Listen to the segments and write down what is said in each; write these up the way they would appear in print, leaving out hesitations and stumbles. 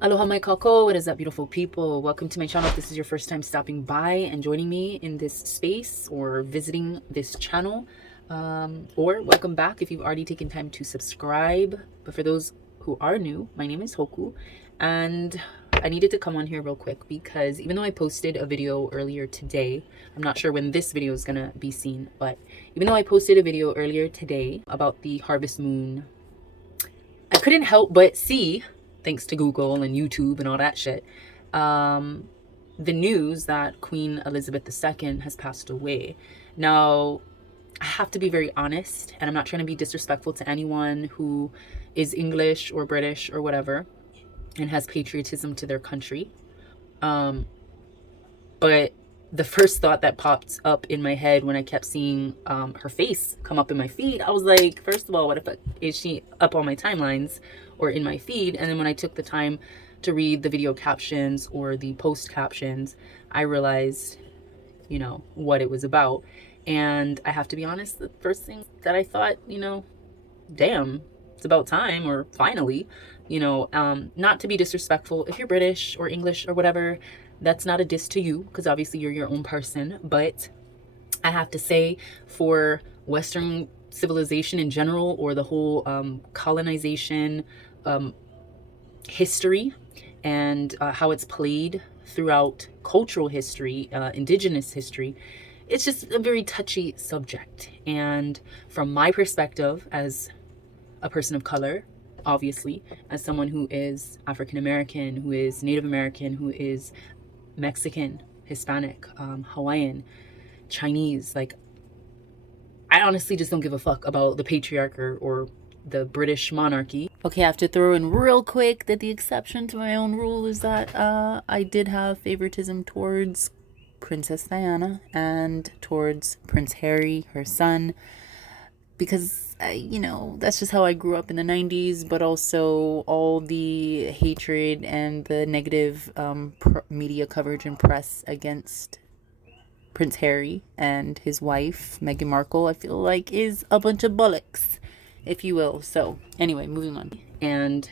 Aloha my kako, what is up beautiful people? Welcome to my channel. If this is your first time stopping by and joining me in this space or visiting this channel, or welcome back if you've already taken time to subscribe. But for those who are new, my name is Hoku, and I needed to come on here real quick because even though I posted a video earlier today, I'm not sure when this video is gonna be seen, but even though I posted a video earlier today about the harvest moon, I couldn't help but see, thanks to Google and YouTube and all that shit, the news that Queen Elizabeth II has passed away. Now, I have to be very honest, and I'm not trying to be disrespectful to anyone who is English or British or whatever and has patriotism to their country. But the first thought that popped up in my head when I kept seeing her face come up in my feed, I was like, first of all, what if is she up on my timelines or in my feed? And then when I took the time to read the video captions or the post captions, I realized, you know, what it was about. And I have to be honest, the first thing that I thought, you know, damn, it's about time, or finally, you know, not to be disrespectful. If you're British or English or whatever, that's not a diss to you, because obviously you're your own person. But I have to say, for Western civilization in general, or the whole colonization history and how it's played throughout cultural history, indigenous history, it's just a very touchy subject. And from my perspective as a person of color, obviously, as someone who is African American, who is Native American, who is Mexican, Hispanic, Hawaiian, Chinese, like, I honestly just don't give a fuck about the patriarchy or the British monarchy. Okay, I have to throw in real quick that the exception to my own rule is that I did have favoritism towards Princess Diana and towards Prince Harry, her son, because you know, that's just how I grew up in the 90s. But also all the hatred and the negative media coverage and press against Prince Harry and his wife Meghan Markle, I feel like, is a bunch of bollocks, if you will. So anyway, moving on. And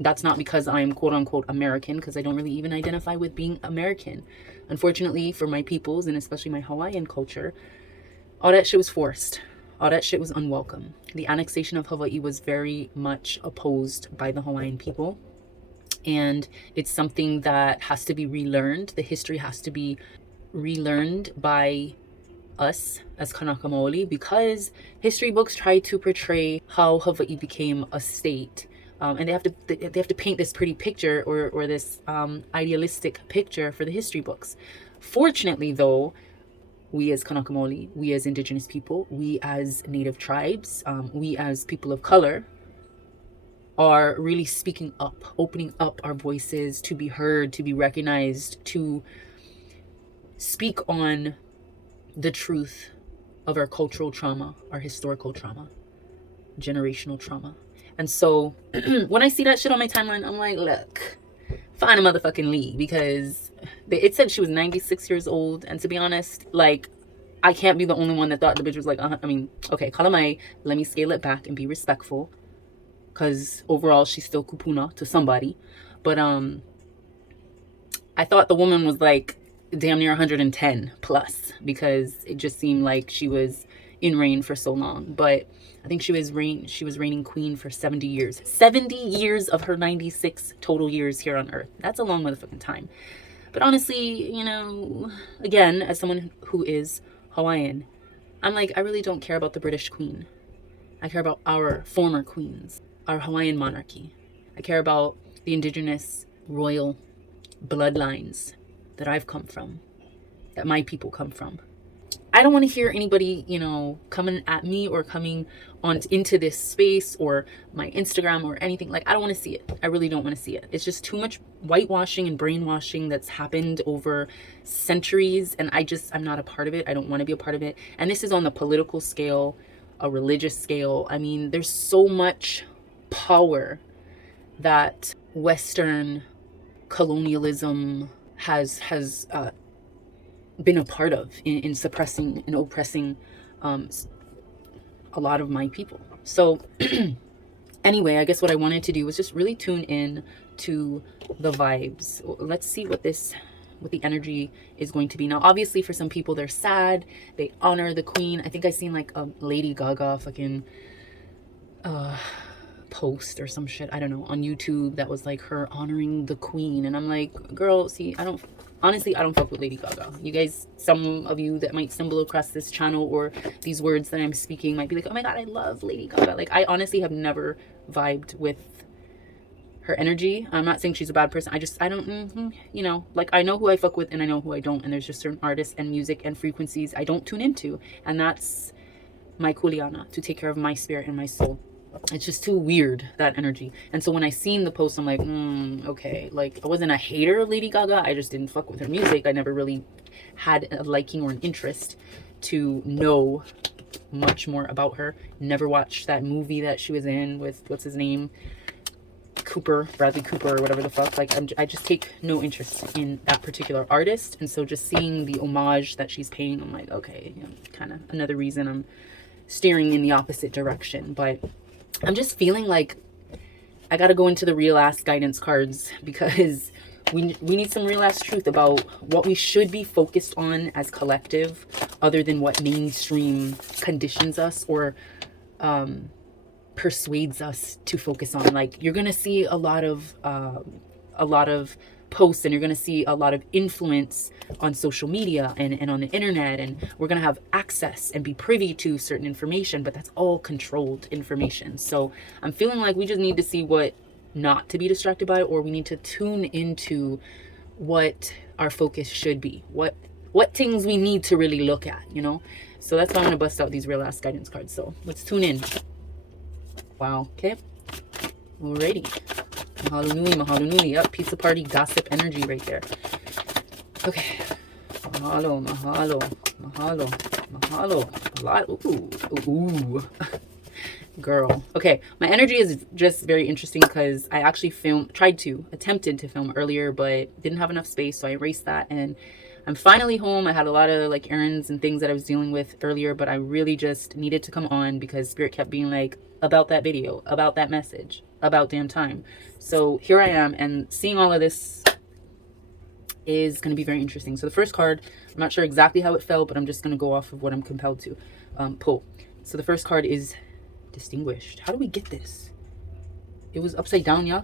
that's not because I'm quote unquote American, because I don't really even identify with being American. Unfortunately for my peoples, and especially my Hawaiian culture, all that shit was forced. All that shit was unwelcome. The annexation of Hawaii was very much opposed by the Hawaiian people. And it's something that has to be relearned. The history has to be relearned by us as Kanaka Maoli, because history books try to portray how Hawaii became a state. And they have to paint this pretty picture, or this idealistic picture for the history books. Fortunately, though, we as Kanaka Maoli, we as indigenous people, we as native tribes, we as people of color are really speaking up, opening up our voices to be heard, to be recognized, to speak on the truth of our cultural trauma, our historical trauma, generational trauma. And so when I see that shit on my timeline, I'm like, look, find a motherfucking Lee, because it said she was 96 years old. And to be honest, like, I can't be the only one that thought the bitch was like, I mean, okay, kalamai, let me scale it back and be respectful, because overall she's still kupuna to somebody. But I thought the woman was like damn near 110 plus, because it just seemed like she was in reign for so long. But I think she was reigning queen for 70 years. 70 years of her 96 total years here on earth. That's a long motherfucking time. But honestly, you know, again, as someone who is Hawaiian, I'm like, I really don't care about the British queen. I care about our former queens, our Hawaiian monarchy. I care about the indigenous royal bloodlines that I've come from, that my people come from. I don't want to hear anybody, you know, coming at me or coming on into this space or my Instagram or anything. Like, I don't want to see it. I really don't want to see it. It's just too much whitewashing and brainwashing that's happened over centuries. And I'm not a part of it. I don't want to be a part of it. And this is on the political scale, a religious scale. I mean, there's so much power that Western colonialism has been a part of in suppressing and oppressing a lot of my people. So Anyway, I guess what I wanted to do was just really tune in to the vibes. Let's see what the energy is going to be. Now, obviously, for some people, they're sad. They honor the queen. I think I seen like a Lady Gaga fucking post or some shit, I don't know, on YouTube that was like her honoring the queen. And I'm like, girl, see, honestly, I don't fuck with Lady Gaga. You guys, some of you that might stumble across this channel or these words that I'm speaking might be like, oh my God, I love Lady Gaga. Like, I honestly have never vibed with her energy. I'm not saying she's a bad person. I don't, you know, like, I know who I fuck with and I know who I don't. And there's just certain artists and music and frequencies I don't tune into. And that's my kuleana, to take care of my spirit and my soul. It's just too weird, that energy. And so when I seen the post, I'm like, okay. Like, I wasn't a hater of Lady Gaga. I just didn't fuck with her music. I never really had a liking or an interest to know much more about her. Never watched that movie that she was in with, what's his name? Bradley Cooper or whatever the fuck. Like, I just take no interest in that particular artist. And so just seeing the homage that she's paying, I'm like, okay, you know, kind of another reason I'm steering in the opposite direction. But I'm just feeling like I got to go into the real ass guidance cards, because we need some real ass truth about what we should be focused on as collective, other than what mainstream conditions us or persuades us to focus on. Like, you're gonna see a lot of posts, and you're gonna see a lot of influence on social media and on the internet, and we're gonna have access and be privy to certain information, but that's all controlled information. So I'm feeling like we just need to see what not to be distracted by, or we need to tune into what our focus should be, what things we need to really look at, you know. So that's why I'm gonna bust out these real ass guidance cards. So let's tune in. Wow. Okay. Alrighty. Mahalo nui, mahalo nui. Yep, pizza party gossip energy right there. Okay. Mahalo, mahalo, mahalo, mahalo. A lot. Ooh. Girl. Okay. My energy is just very interesting because I actually attempted to film earlier, but didn't have enough space. So I erased that, and I'm finally home. I had a lot of like errands and things that I was dealing with earlier, but I really just needed to come on because Spirit kept being like, about that video, about that message, about damn time. So here I am, and seeing all of this is going to be very interesting. So the first card, I'm not sure exactly how it fell, but I'm just going to go off of what I'm compelled to pull. So the first card is Distinguished. How do we get this? It was upside down, yeah?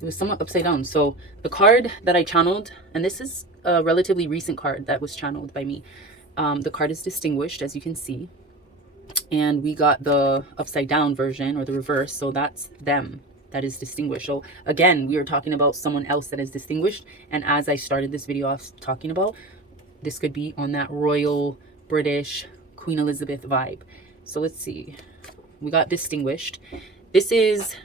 It was somewhat upside down. So the card that I channeled, and this is a relatively recent card that was channeled by me. The card is Distinguished, as you can see. And we got the upside down version, or the reverse. So that's them. That is distinguished. So again, we are talking about someone else that is distinguished. And as I started this video off talking about, this could be on that royal British Queen Elizabeth vibe. So let's see. We got distinguished. This is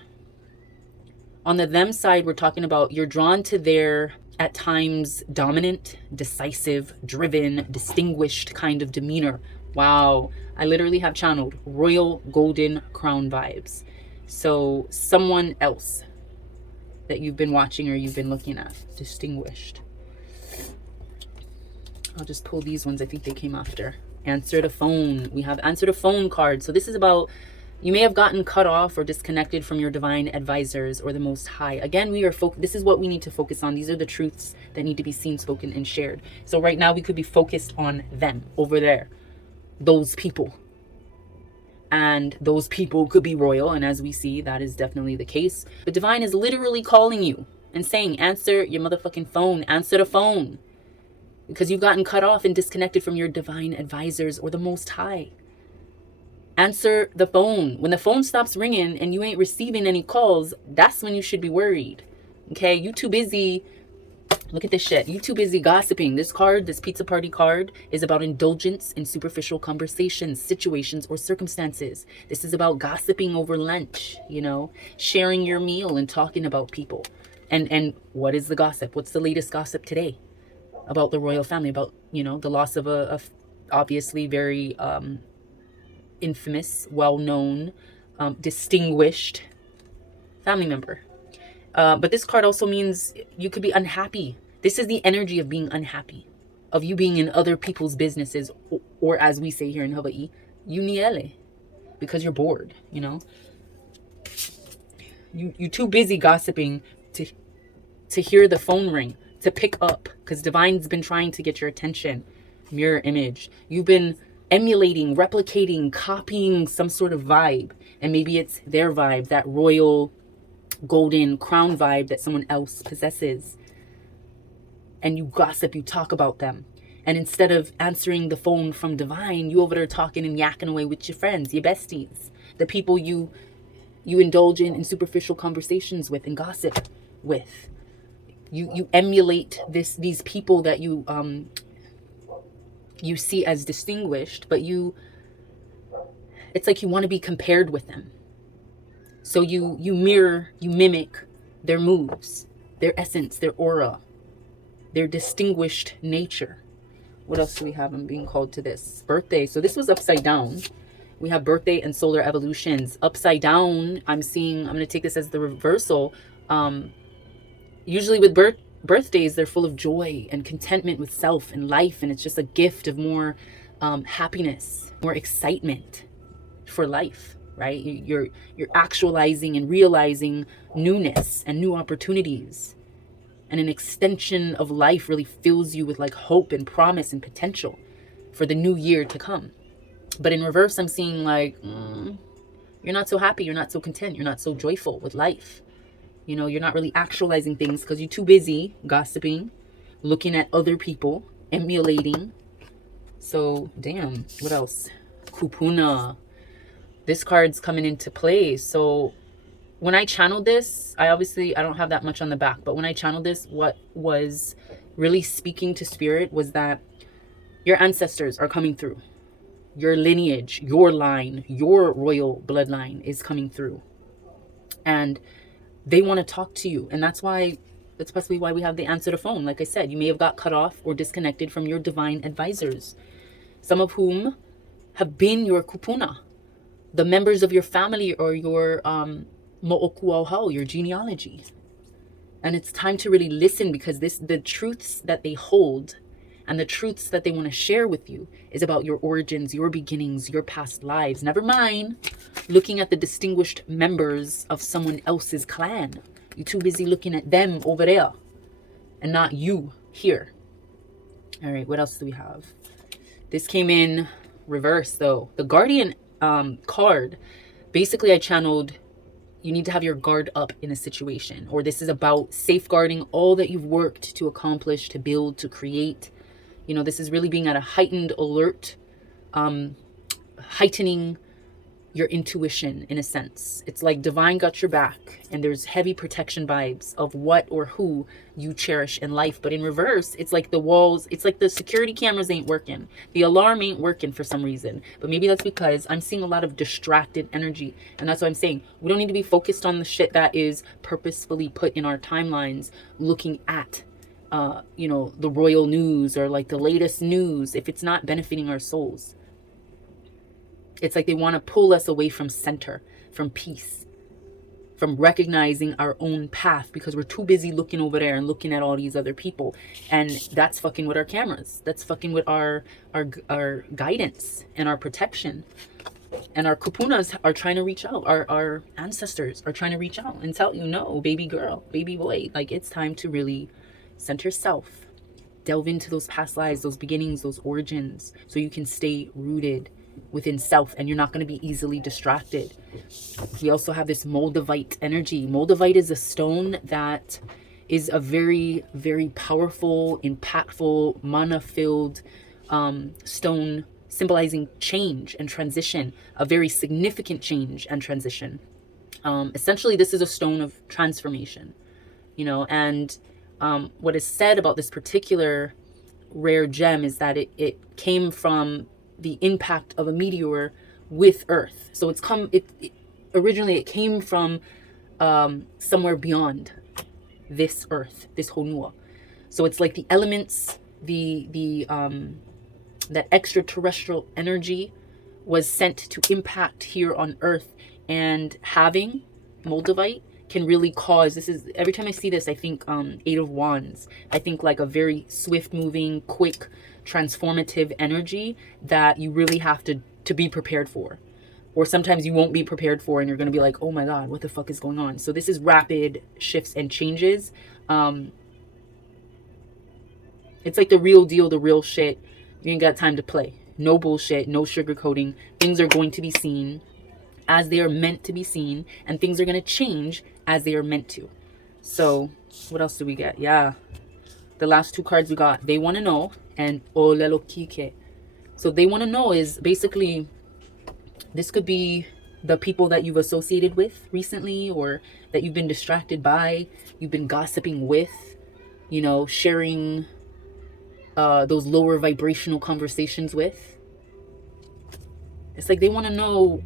on the them side. We're talking about you're drawn to their, at times, dominant, decisive, driven, distinguished kind of demeanor. Wow. I literally have channeled royal golden crown vibes. So someone else that you've been watching or you've been looking at. Distinguished. I'll just pull these ones. I think they came after. Answer the phone. We have answer the phone card. So this is about, you may have gotten cut off or disconnected from your divine advisors or the Most High. Again, this is what we need to focus on. These are the truths that need to be seen, spoken, and shared. So right now we could be focused on them over there. Those people. And those people could be royal. And as we see, that is definitely the case. The divine is literally calling you and saying, answer your motherfucking phone. Answer the phone. Because you've gotten cut off and disconnected from your divine advisors or the Most High. Answer the phone. When the phone stops ringing and you ain't receiving any calls, that's when you should be worried. Okay, you too busy. Look at this shit. You too busy gossiping. This card, this pizza party card, is about indulgence in superficial conversations, situations, or circumstances. This is about gossiping over lunch, you know, sharing your meal and talking about people. And what is the gossip? What's the latest gossip today? About the royal family, about, you know, the loss of a obviously very infamous, well-known, distinguished family member. But this card also means you could be unhappy. This is the energy of being unhappy, of you being in other people's businesses, or as we say here in Hawaii, you niele, because you're bored, you know. You too busy gossiping to hear the phone ring, to pick up, because divine's been trying to get your attention. Mirror image. You've been emulating, replicating, copying some sort of vibe, and maybe it's their vibe, that royal golden crown vibe that someone else possesses. And you gossip, you talk about them. And instead of answering the phone from divine, you over there talking and yakking away with your friends, your besties, the people you indulge in superficial conversations with and gossip with. You emulate these people that you see as distinguished, but it's like you want to be compared with them. So you mirror, you mimic their moves, their essence, their aura, their distinguished nature. What else do we have? I'm being called to this. Birthday. So this was upside down. We have birthday and solar evolutions. Upside down, I'm going to take this as the reversal. Usually with birthdays, they're full of joy and contentment with self and life. And it's just a gift of more happiness, more excitement for life, right? You're actualizing and realizing newness and new opportunities. And an extension of life really fills you with like hope and promise and potential for the new year to come. But in reverse, I'm seeing like, you're not so happy. You're not so content. You're not so joyful with life. You know, you're not really actualizing things because you're too busy gossiping, looking at other people, emulating. So, damn, what else? Kupuna. This card's coming into play. So when I channeled this, I don't have that much on the back, but when I channeled this, what was really speaking to spirit was that your ancestors are coming through. Your lineage, your line, your royal bloodline is coming through. And they want to talk to you. And that's possibly why we have the answer to phone. Like I said, you may have got cut off or disconnected from your divine advisors, some of whom have been your kupuna, the members of your family or your mo'okuauhau, your genealogy. And it's time to really listen, because the truths that they hold and the truths that they want to share with you is about your origins, your beginnings, your past lives. Never mind looking at the distinguished members of someone else's clan. You're too busy looking at them over there and not you here. All right, what else do we have? This came in reverse though. The Guardian card, basically I channeled, you need to have your guard up in a situation, or this is about safeguarding all that you've worked to accomplish, to build, to create. You know, this is really being at a heightened alert, heightening your intuition in a sense. It's like divine got your back, and there's heavy protection vibes of what or who you cherish in life. But in reverse, it's like the walls, it's like the security cameras ain't working. The alarm ain't working for some reason. But maybe that's because I'm seeing a lot of distracted energy. And that's what I'm saying. We don't need to be focused on the shit that is purposefully put in our timelines, looking at the royal news or like the latest news, if it's not benefiting our souls. It's like they want to pull us away from center, from peace, from recognizing our own path, because we're too busy looking over there and looking at all these other people. And that's fucking with our cameras. That's fucking with our guidance and our protection. And our kupunas are trying to reach out. Our ancestors are trying to reach out and tell you, no, baby girl, baby boy, like it's time to really center self, delve into those past lives, those beginnings, those origins, so you can stay rooted within self and you're not going to be easily distracted. We also have this Moldavite energy. Moldavite is a stone that is a very, very powerful, impactful, mana-filled stone, symbolizing change and transition, a very significant change and transition. Essentially, this is a stone of transformation, and what is said about this particular rare gem is that it came from the impact of a meteor with Earth. So originally it came from somewhere beyond this Earth, this Honua. So it's like the elements, that extraterrestrial energy was sent to impact here on Earth, and having Moldavite can really cause, every time I see this, I think Eight of Wands. I think like a very swift moving, quick, transformative energy that you really have to be prepared for, or sometimes you won't be prepared for, and you're going to be like, oh my God, what the fuck is going on? So this is rapid shifts and changes. It's like the real deal, the real shit. You ain't got time to play. No bullshit, no sugarcoating. Things are going to be seen as they are meant to be seen, and things are going to change as they are meant to. So what else do we get? Yeah, the last two cards we got, they want to know, and Olelo Kike. So they want to know is basically, this could be the people that you've associated with recently, or that you've been distracted by, you've been gossiping with, you know, sharing those lower vibrational conversations with. It's like they want to know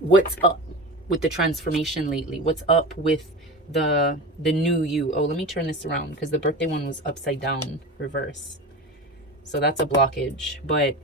what's up with the transformation lately. What's up with the new you? Oh, let me turn this around because the birthday one was upside down, reverse. So that's a blockage. But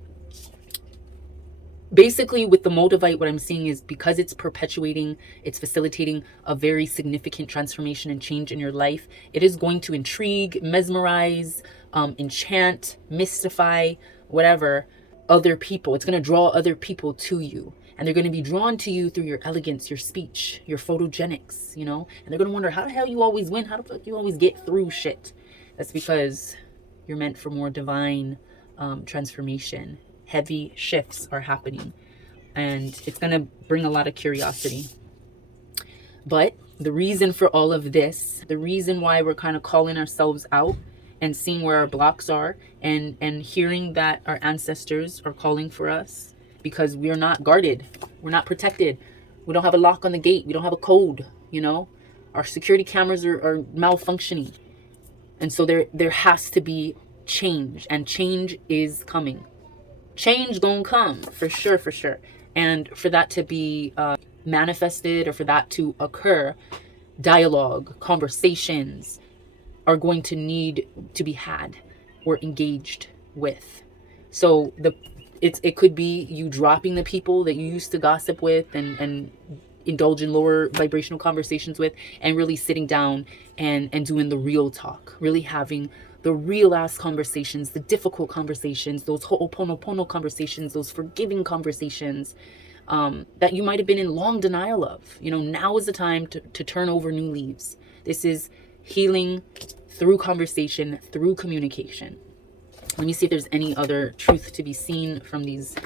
basically with the Moldavite, what I'm seeing is because it's perpetuating, it's facilitating a very significant transformation and change in your life. It is going to intrigue, mesmerize, enchant, mystify, whatever, other people. It's going to draw other people to you. And they're going to be drawn to you through your elegance, your speech, your photogenics, you know? And they're going to wonder, how the hell you always win? How the fuck you always get through shit? That's because you're meant for more divine transformation. Heavy shifts are happening. And it's going to bring a lot of curiosity. But the reason for all of this, the reason why we're kind of calling ourselves out and seeing where our blocks are, and hearing that our ancestors are calling for us, because we're not guarded, we're not protected, we don't have a lock on the gate, we don't have a code, you know, our security cameras are malfunctioning, and so there has to be change, and change is coming. Change gonna come for sure. And for that to be manifested, or for that to occur, dialogue, conversations are going to need to be had or engaged with. So it could be you dropping the people that you used to gossip with and indulge in lower vibrational conversations with, and really sitting down and doing the real talk, really having the real ass conversations, the difficult conversations, those ho'oponopono conversations, those forgiving conversations that you might have been in long denial of. You know, now is the time to turn over new leaves. This is healing through conversation, through communication. Let me see if there's any other truth to be seen from these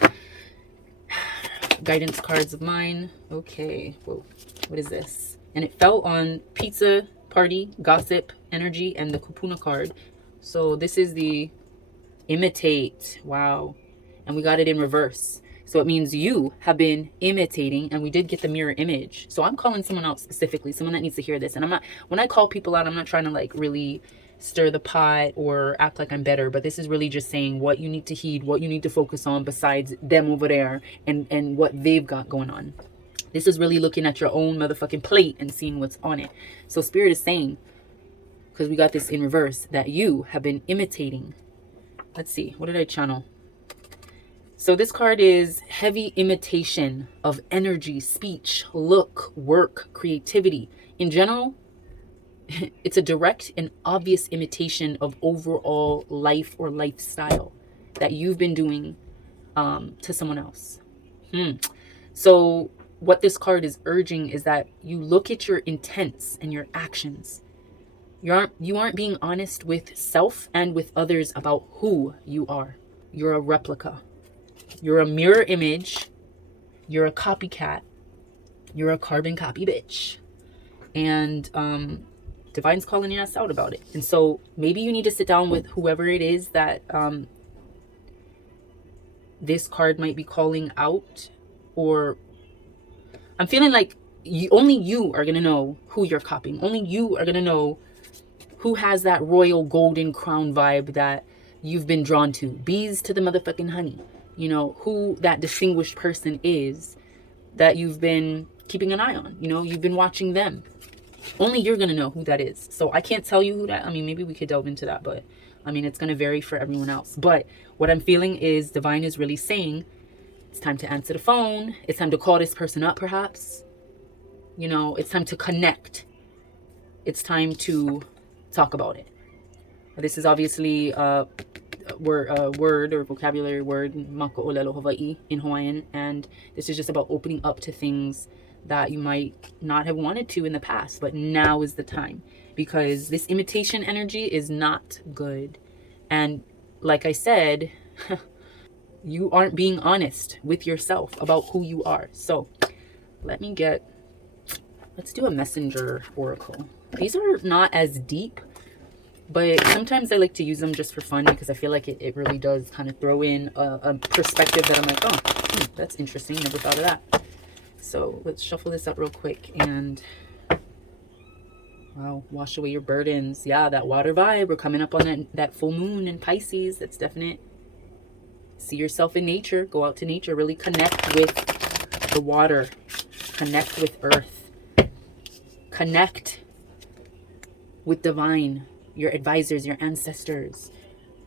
guidance cards of mine. Okay, whoa, what is this? And it fell on pizza party, gossip, energy, and the kupuna card. So this is the imitate. Wow. And we got it in reverse. So it means you have been imitating, and we did get the mirror image. So I'm calling someone out specifically, someone that needs to hear this. And I'm not, when I call people out, I'm not trying to like really stir the pot or act like I'm better, but this is really just saying what you need to heed, what you need to focus on besides them over there and what they've got going on. This is really looking at your own motherfucking plate and seeing what's on it. So Spirit is saying, because we got this in reverse, that you have been imitating. Let's see, what did I channel? So this card is heavy imitation of energy, speech, look, work, creativity. In general, it's a direct and obvious imitation of overall life or lifestyle that you've been doing to someone else. So what this card is urging is that you look at your intents and your actions. You aren't being honest with self and with others about who you are. You're a replica. You're a mirror image. You're a copycat. You're a carbon copy bitch. And Divine's calling your ass out about it. And so maybe you need to sit down with whoever it is that this card might be calling out. Or I'm feeling like only you are going to know who you're copying. Only you are going to know who has that royal golden crown vibe that you've been drawn to. Bees to the motherfucking honey. You know, who that distinguished person is that you've been keeping an eye on. You know, you've been watching them. Only you're going to know who that is. So I can't tell you who that, I mean, maybe we could delve into that, but I mean, it's going to vary for everyone else. But what I'm feeling is Divine is really saying it's time to answer the phone. It's time to call this person up, perhaps. You know, it's time to connect. It's time to talk about it. This is obviously word or vocabulary word, Maka'olelo Hawai'i in Hawaiian, and this is just about opening up to things that you might not have wanted to in the past, but now is the time, because this imitation energy is not good. And like I said, you aren't being honest with yourself about who you are. So let's do a messenger oracle. These are not as deep, but sometimes I like to use them just for fun, because I feel like it really does kind of throw in a perspective that I'm like, oh, that's interesting. Never thought of that. So let's shuffle this up real quick and, wow, wash away your burdens. Yeah, that water vibe. We're coming up on that full moon in Pisces. That's definite. See yourself in nature. Go out to nature. Really connect with the water. Connect with earth. Connect with divine, your advisors, your ancestors,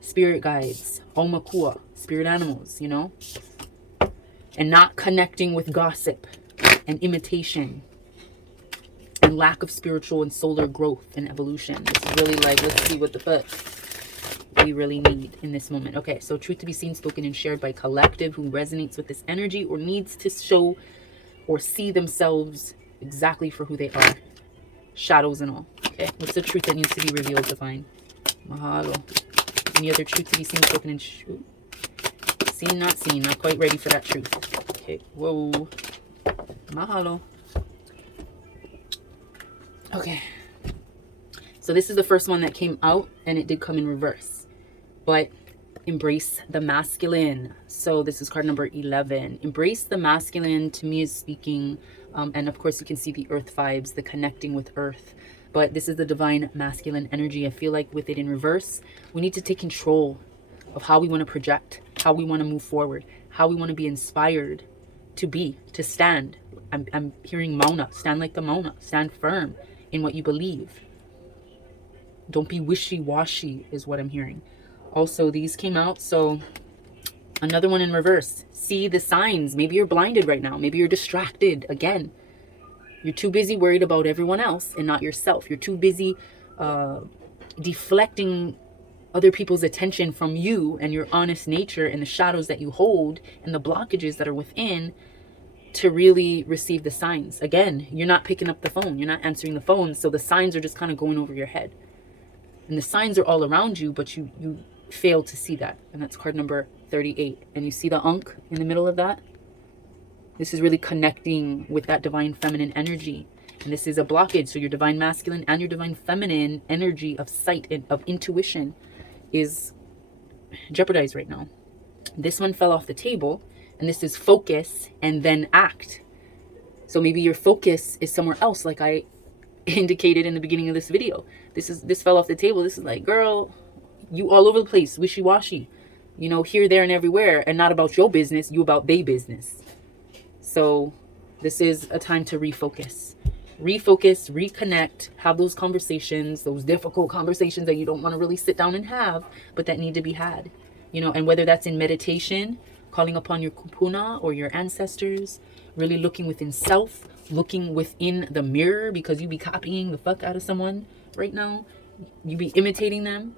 spirit guides, aumakua, spirit animals, you know? And not connecting with gossip and imitation and lack of spiritual and solar growth and evolution. It's really like, let's see what the fuck we really need in this moment. Okay, so truth to be seen, spoken, and shared by collective who resonates with this energy or needs to show or see themselves exactly for who they are. Shadows and all. Okay, what's the truth that needs to be revealed, divine? Mahalo. Any other truth to be seen, spoken, and seen, not seen. Not quite ready for that truth. Okay, whoa. Mahalo. Okay. So this is the first one that came out, and it did come in reverse. But embrace the masculine. So this is card number 11. Embrace the masculine, to me, is speaking, and of course you can see the earth vibes, the connecting with earth. But this is the divine masculine energy. I feel like with it in reverse, we need to take control of how we want to project, how we want to move forward, how we want to be inspired to stand. I'm hearing Mauna. Stand like the Mauna. Stand firm in what you believe. Don't be wishy-washy is what I'm hearing. Also, these came out, so another one in reverse. See the signs. Maybe you're blinded right now. Maybe you're distracted again. You're too busy worried about everyone else and not yourself. You're too busy deflecting other people's attention from you and your honest nature and the shadows that you hold and the blockages that are within to really receive the signs. Again, you're not picking up the phone. You're not answering the phone. So the signs are just kind of going over your head. And the signs are all around you, but you fail to see that. And that's card number 38. And you see the Ankh in the middle of that? This is really connecting with that divine feminine energy. And this is a blockage. So your divine masculine and your divine feminine energy of sight and of intuition is jeopardized right now. This one fell off the table. And this is focus and then act. So maybe your focus is somewhere else, like I indicated in the beginning of this video. This fell off the table. This is like, girl, you all over the place, wishy-washy, you know, here, there, and everywhere, and not about your business, you about they business. So this is a time to refocus, reconnect, have those conversations, those difficult conversations that you don't want to really sit down and have, but that need to be had, you know, and whether that's in meditation, calling upon your kupuna or your ancestors, really looking within self, looking within the mirror, because you be copying the fuck out of someone right now. You be imitating them.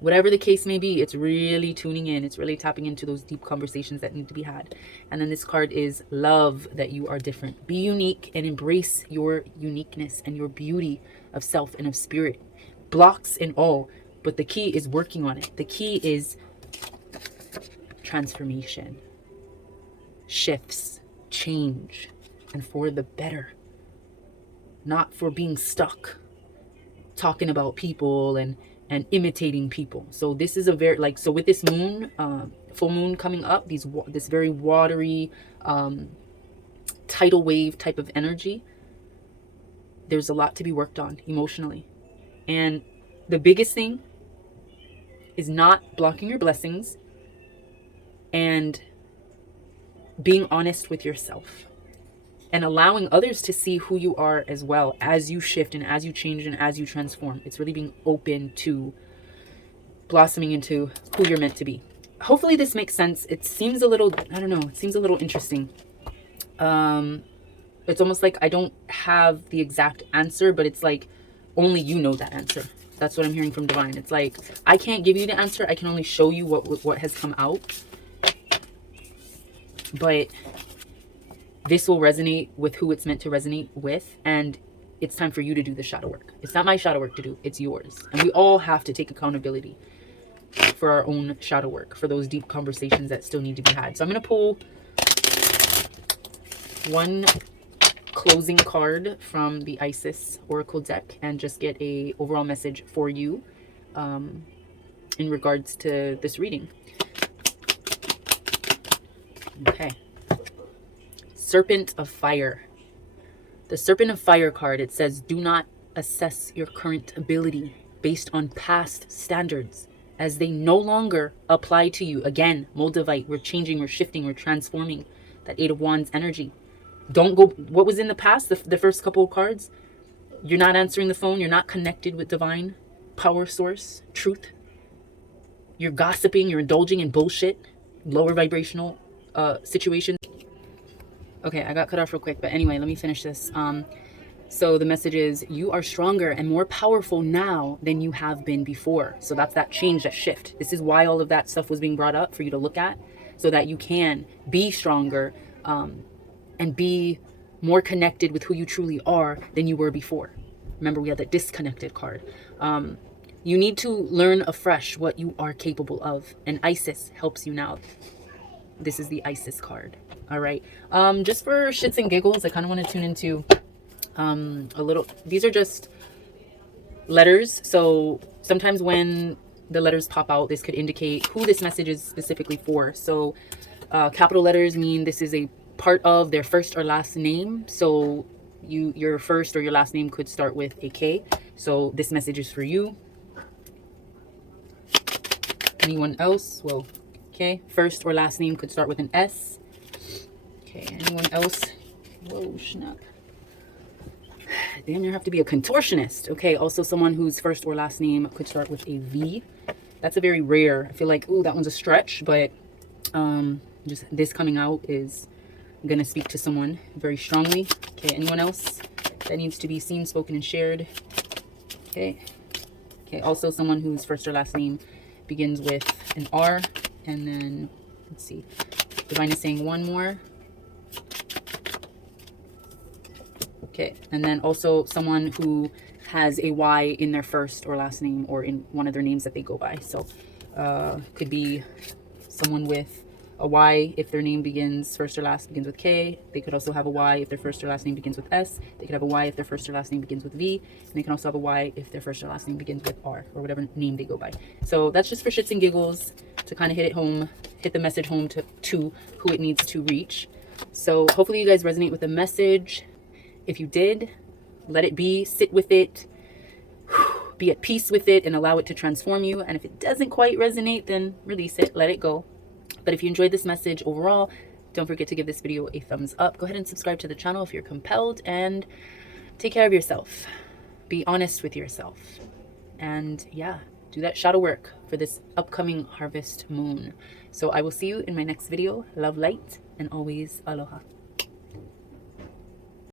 Whatever the case may be, it's really tuning in. It's really tapping into those deep conversations that need to be had. And then this card is love that you are different. Be unique and embrace your uniqueness and your beauty of self and of spirit. Blocks and all. But the key is working on it. The key is transformation, shifts, change, and for the better, not for being stuck talking about people and imitating people. So this is a very, like, so with this moon, full moon coming up, this very watery tidal wave type of energy, there's a lot to be worked on emotionally. And the biggest thing is not blocking your blessings and being honest with yourself and allowing others to see who you are as well as you shift and as you change and as you transform. It's really being open to blossoming into who you're meant to be. Hopefully this makes sense. It seems a little, I don't know, it seems a little interesting. It's almost like I don't have the exact answer, but it's like only you know that answer. That's what I'm hearing from divine. It's like, I can't give you the answer. I can only show you what has come out. But this will resonate with who it's meant to resonate with. And it's time for you to do the shadow work. It's not my shadow work to do. It's yours. And we all have to take accountability for our own shadow work, for those deep conversations that still need to be had. So I'm going to pull one closing card from the Isis Oracle deck and just get a overall message for you in regards to this reading. Okay. Serpent of Fire. The Serpent of Fire card, it says, do not assess your current ability based on past standards, as they no longer apply to you. Again, Moldavite, we're changing, we're shifting, we're transforming. That Eight of Wands energy. Don't go, what was in the past, the first couple of cards, you're not answering the phone, you're not connected with divine power source, truth. You're gossiping, you're indulging in bullshit, lower vibrational situations. Okay, I got cut off real quick, but anyway, let me finish this. So the message is, you are stronger and more powerful now than you have been before. So that's that change, that shift. This is why all of that stuff was being brought up for you to look at, so that you can be stronger and be more connected with who you truly are than you were before. Remember, we had that disconnected card. You need to learn afresh what you are capable of, and Isis helps you now. This is the Isis card. All right. Just for shits and giggles, I kind of want to tune into a little. These are just letters. So sometimes when the letters pop out, this could indicate who this message is specifically for. So capital letters mean this is a part of their first or last name. So your first or your last name could start with a K. So this message is for you. Anyone else? Well, okay. First or last name could start with an S. Okay, anyone else? Whoa, snap. Damn, you have to be a contortionist. Okay, also someone whose first or last name could start with a V. That's a very rare. I feel like, ooh, that one's a stretch, but just this coming out is going to speak to someone very strongly. Okay, anyone else that needs to be seen, spoken, and shared? Okay. Okay, also someone whose first or last name begins with an R. And then, let's see. Divine is saying one more. Okay, and then also someone who has a Y in their first or last name, or in one of their names that they go by. So could be someone with a Y if their name begins, first or last begins with K. They could also have a Y if their first or last name begins with S. They could have a Y if their first or last name begins with V. And they can also have a Y if their first or last name begins with R, or whatever name they go by. So that's just for shits and giggles, to kind of hit it home, hit the message home to who it needs to reach. So hopefully you guys resonate with the message. If you did, let it be, sit with it, be at peace with it, and allow it to transform you. And if it doesn't quite resonate, then release it, let it go. But if you enjoyed this message overall, don't forget to give this video a thumbs up. Go ahead and subscribe to the channel if you're compelled, and take care of yourself. Be honest with yourself. And yeah, do that shadow work for this upcoming harvest moon. So I will see you in my next video. Love, light, and always aloha.